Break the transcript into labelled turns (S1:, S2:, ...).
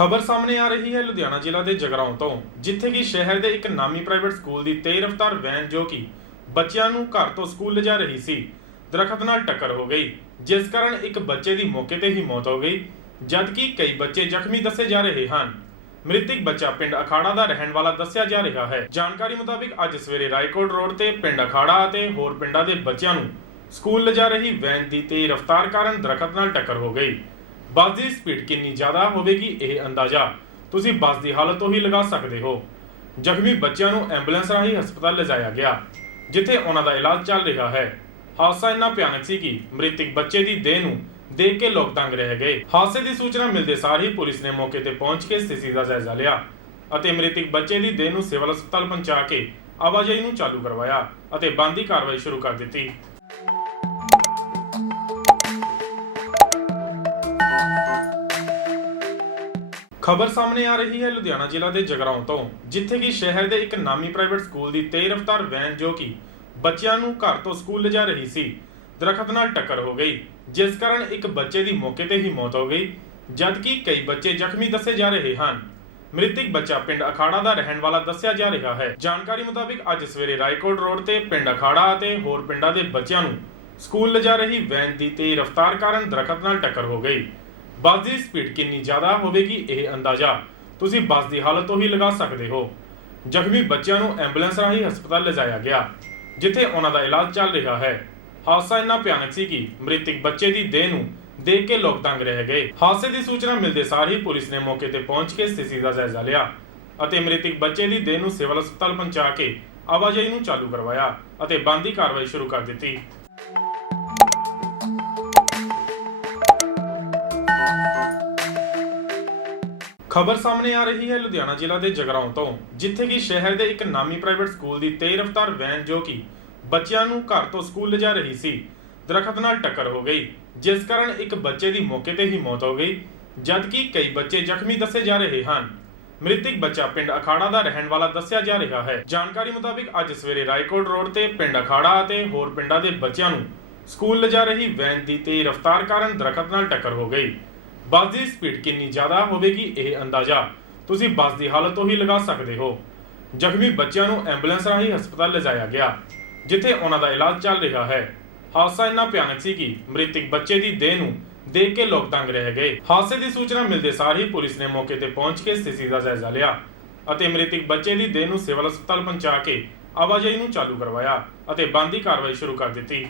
S1: ਖਬਰ ਸਾਹਮਣੇ ਆ ਰਹੀ ਹੈ ਲੁਧਿਆਣਾ ਜ਼ਿਲ੍ਹਾ ਦੇ ਜਗਰਾਉਂ ਤੋਂ, ਜਿੱਥੇ ਕਿ ਸ਼ਹਿਰ ਦੇ ਇੱਕ ਨਾਮੀ ਪ੍ਰਾਈਵੇਟ ਸਕੂਲ ਦੀ ਤੇਜ਼ ਰਫ਼ਤਾਰ ਵੈਨ ਜੋ ਕਿ ਬੱਚਿਆਂ ਨੂੰ ਘਰ ਤੋਂ ਸਕੂਲ ਲਿਜਾ ਰਹੀ ਸੀ, ਦਰਖਤ ਨਾਲ ਟੱਕਰ ਹੋ ਗਈ, ਜਿਸ ਕਾਰਨ ਇੱਕ ਬੱਚੇ ਦੀ ਮੌਕੇ ਤੇ ਹੀ ਮੌਤ ਹੋ ਗਈ, ਜਦਕਿ ਕਈ ਬੱਚੇ ਜ਼ਖਮੀ ਦੱਸੇ ਜਾ ਰਹੇ ਹਨ। ਮ੍ਰਿਤਕ ਬੱਚਾ ਪਿੰਡ ਅਖਾੜਾ ਦਾ ਰਹਿਣ ਵਾਲਾ ਦੱਸਿਆ ਜਾ ਰਿਹਾ ਹੈ। ਜਾਣਕਾਰੀ ਮੁਤਾਬਿਕ ਅੱਜ ਸਵੇਰੇ ਰਾਏਕੋਟ ਰੋਡ ਤੇ ਪਿੰਡ ਅਖਾੜਾ ਅਤੇ ਹੋਰ ਪਿੰਡਾਂ ਦੇ ਬੱਚਿਆਂ ਨੂੰ ਸਕੂਲ ਲਿਜਾ ਰਹੀ ਵੈਨ ਦੀ ਤੇਜ਼ ਰਫ਼ਤਾਰ ਕਾਰਨ ਦਰਖਤ ਨਾਲ ਟੱਕਰ ਹੋ ਗਈ। ਬੱਸ ਦੀ ਸਪੀਡ ਕਿੰਨੀ ਜ਼ਿਆਦਾ ਹੋਵੇਗੀ ਇਹ ਅੰਦਾਜ਼ਾ ਤੁਸੀਂ ਬੱਸ ਦੀ ਹਾਲਤ ਤੋਂ ਹੀ ਲਗਾ ਸਕਦੇ ਹੋ। ਜ਼ਖਮੀ ਬੱਚਿਆਂ ਨੂੰ ਐਂਬੂਲੈਂਸ ਰਾਹੀਂ ਹਸਪਤਾਲ ਲਿਜਾਇਆ ਗਿਆ, ਜਿੱਥੇ ਉਹਨਾਂ ਦਾ ਇਲਾਜ ਚੱਲ ਰਿਹਾ ਹੈ। ਹਾਦਸਾ ਇੰਨਾ ਭਿਆਨਕ ਸੀ ਕਿ ਮ੍ਰਿਤਕ ਬੱਚੇ ਦੀ ਦੇਹ ਨੂੰ ਦੇਖ ਕੇ ਲੋਕ ਤੰਗ ਰਹਿ ਗਏ। ਹਾਦਸੇ ਦੀ ਸੂਚਨਾ ਮਿਲਦੇ ਸਾਰ ਹੀ ਪੁਲਿਸ ਨੇ ਮੌਕੇ ਤੇ ਪਹੁੰਚ ਕੇ ਸਥਿਤੀ ਦਾ ਜਾਇਜ਼ਾ ਲਿਆ ਅਤੇ ਮ੍ਰਿਤਕ ਬੱਚੇ ਦੀ ਦੇਹ ਨੂੰ ਸਿਵਲ ਹਸਪਤਾਲ ਪਹੁੰਚਾ ਕੇ ਆਵਾਜਾਈ ਨੂੰ ਚਾਲੂ ਕਰਵਾਇਆ ਅਤੇ ਬੰਦੀ ਕਾਰਵਾਈ ਸ਼ੁਰੂ ਕਰ ਦਿੱਤੀ। ਖਬਰ ਸਾਹਮਣੇ ਆ ਰਹੀ ਹੈ ਲੁਧਿਆਣਾ ਜ਼ਿਲ੍ਹਾ ਦੇ ਜਗਰਾਉਂ ਤੋਂ, ਜਿੱਥੇ ਕਿ ਸ਼ਹਿਰ ਦੇ ਇੱਕ ਨਾਮੀ ਪ੍ਰਾਈਵੇਟ ਸਕੂਲ ਦੀ ਤੇਜ਼ ਰਫ਼ਤਾਰ ਵੈਨ ਜੋ ਕਿ ਬੱਚਿਆਂ ਨੂੰ ਘਰ ਤੋਂ ਸਕੂਲ ਲਿਜਾ ਰਹੀ ਸੀ, ਦਰਖਤ ਨਾਲ ਟੱਕਰ ਹੋ ਗਈ, ਜਿਸ ਕਾਰਨ ਇੱਕ ਬੱਚੇ ਦੀ ਮੌਕੇ ਤੇ ਹੀ ਮੌਤ ਹੋ ਗਈ, ਜਦਕਿ ਕਈ ਬੱਚੇ ਜ਼ਖਮੀ ਦੱਸੇ ਜਾ ਰਹੇ ਹਨ। ਮ੍ਰਿਤਕ ਬੱਚਾ ਪਿੰਡ ਅਖਾੜਾ ਦਾ ਰਹਿਣ ਵਾਲਾ ਦੱਸਿਆ ਜਾ ਰਿਹਾ ਹੈ। ਜਾਣਕਾਰੀ ਮੁਤਾਬਿਕ ਅੱਜ ਸਵੇਰੇ ਰਾਏਕੋਟ ਰੋਡ ਤੇ ਪਿੰਡ ਅਖਾੜਾ ਅਤੇ ਹੋਰ ਪਿੰਡਾਂ ਦੇ ਬੱਚਿਆਂ ਨੂੰ ਸਕੂਲ ਲਿਜਾ ਰਹੀ ਵੈਨ ਦੀ ਤੇਜ਼ ਰਫ਼ਤਾਰ ਕਾਰਨ ਦਰਖਤ ਨਾਲ ਟੱਕਰ ਹੋ ਗਈ। ਬੱਸ ਦੀ ਸਪੀਡ ਕਿੰਨੀ ਜ਼ਿਆਦਾ ਹੋਵੇਗੀ ਇਹ ਅੰਦਾਜ਼ਾ ਤੁਸੀਂ ਬੱਸ ਦੀ ਹਾਲਤ ਤੋਂ ਹੀ ਲਗਾ ਸਕਦੇ ਹੋ। ਜ਼ਖਮੀ ਬੱਚਿਆਂ ਨੂੰ ਐਂਬੂਲੈਂਸ ਰਾਹੀਂ ਹਸਪਤਾਲ ਲਿਜਾਇਆ ਗਿਆ, ਜਿੱਥੇ ਉਹਨਾਂ ਦਾ ਇਲਾਜ ਚੱਲ ਰਿਹਾ ਹੈ। ਹਾਦਸਾ ਇੰਨਾ ਭਿਆਨਕ ਸੀ ਕਿ ਮ੍ਰਿਤਕ ਬੱਚੇ ਦੀ ਦੇਹ ਨੂੰ ਦੇਖ ਕੇ ਲੋਕ ਤੰਗ ਰਹਿ ਗਏ। ਹਾਦਸੇ ਦੀ ਸੂਚਨਾ ਮਿਲਦੇ ਸਾਰ ਹੀ ਪੁਲਿਸ ਨੇ ਮੌਕੇ ਤੇ ਪਹੁੰਚ ਕੇ ਸਥਿਤੀ ਦਾ ਜਾਇਜ਼ਾ ਲਿਆ ਅਤੇ ਮ੍ਰਿਤਕ ਬੱਚੇ ਦੀ ਦੇਹ ਨੂੰ ਸਿਵਲ ਹਸਪਤਾਲ ਪਹੁੰਚਾ ਕੇ ਆਵਾਜਾਈ ਨੂੰ ਚਾਲੂ ਕਰਵਾਇਆ ਅਤੇ ਬੰਦੀ ਕਾਰਵਾਈ ਸ਼ੁਰੂ ਕਰ ਦਿੱਤੀ। ਖਬਰ ਸਾਹਮਣੇ ਆ ਰਹੀ ਹੈ ਲੁਧਿਆਣਾ ਜ਼ਿਲ੍ਹਾ ਦੇ ਜਗਰਾਉਂ ਤੋਂ, ਜਿੱਥੇ ਕਿ ਸ਼ਹਿਰ ਦੇ ਇੱਕ ਨਾਮੀ ਪ੍ਰਾਈਵੇਟ ਸਕੂਲ ਦੀ ਤੇਜ਼ ਰਫ਼ਤਾਰ ਵੈਨ ਜੋ ਕਿ ਬੱਚਿਆਂ ਨੂੰ ਘਰ ਤੋਂ ਸਕੂਲ ਲਿਜਾ ਰਹੀ ਸੀ, ਦਰਖਤ ਨਾਲ ਟੱਕਰ ਹੋ ਗਈ, ਜਿਸ ਕਾਰਨ ਇੱਕ ਬੱਚੇ ਦੀ ਮੌਕੇ ਤੇ ਹੀ ਮੌਤ ਹੋ ਗਈ, ਜਦਕਿ ਕਈ ਬੱਚੇ ਜ਼ਖਮੀ ਦੱਸੇ ਜਾ ਰਹੇ ਹਨ। ਮ੍ਰਿਤਕ ਬੱਚਾ ਪਿੰਡ ਅਖਾੜਾ ਦਾ ਰਹਿਣ ਵਾਲਾ ਦੱਸਿਆ ਜਾ ਰਿਹਾ ਹੈ। ਜਾਣਕਾਰੀ ਮੁਤਾਬਿਕ ਅੱਜ ਸਵੇਰੇ ਰਾਏਕੋਟ ਰੋਡ ਤੇ ਪਿੰਡ ਅਖਾੜਾ ਅਤੇ ਹੋਰ ਪਿੰਡਾਂ ਦੇ ਬੱਚਿਆਂ ਨੂੰ ਸਕੂਲ ਲਿਜਾ ਰਹੀ ਵੈਨ ਦੀ ਤੇਜ਼ ਰਫ਼ਤਾਰ ਕਾਰਨ ਦਰਖਤ ਨਾਲ ਟੱਕਰ ਹੋ ਗਈ। ਬੱਸ ਦੀ ਸਪੀਡ ਕਿੰਨੀ ਜ਼ਿਆਦਾ ਹੋਵੇਗੀ ਇਹ ਅੰਦਾਜ਼ਾ ਤੁਸੀਂ ਬੱਸ ਦੀ ਹਾਲਤ ਤੋਂ ਹੀ ਲਗਾ ਸਕਦੇ ਹੋ। ਜ਼ਖਮੀ ਬੱਚਿਆਂ ਨੂੰ ਐਂਬੂਲੈਂਸ ਰਾਹੀਂ ਹਸਪਤਾਲ ਲਿਜਾਇਆ ਗਿਆ, ਜਿੱਥੇ ਉਹਨਾਂ ਦਾ ਇਲਾਜ ਚੱਲ ਰਿਹਾ ਹੈ। ਹਾਦਸਾ ਇੰਨਾ ਭਿਆਨਕ ਸੀ ਕਿ ਮ੍ਰਿਤਕ ਬੱਚੇ ਦੀ ਦੇਹ ਨੂੰ ਦੇਖ ਕੇ ਲੋਕ ਤੰਗ ਰਹਿ ਗਏ। ਹਾਦਸੇ ਦੀ ਸੂਚਨਾ ਮਿਲਦੇ ਸਾਰ ਹੀ ਪੁਲਿਸ ਨੇ ਮੌਕੇ ਤੇ ਪਹੁੰਚ ਕੇ ਸਥਿਤੀ ਦਾ ਜਾਇਜ਼ਾ ਲਿਆ ਅਤੇ ਮ੍ਰਿਤਕ ਬੱਚੇ ਦੀ ਦੇਹ ਨੂੰ ਸਿਵਲ ਹਸਪਤਾਲ ਪਹੁੰਚਾ ਕੇ ਆਵਾਜਾਈ ਨੂੰ ਚਾਲੂ ਕਰਵਾਇਆ ਅਤੇ ਬੰਦੀ ਕਾਰਵਾਈ ਸ਼ੁਰੂ ਕਰ ਦਿੱਤੀ।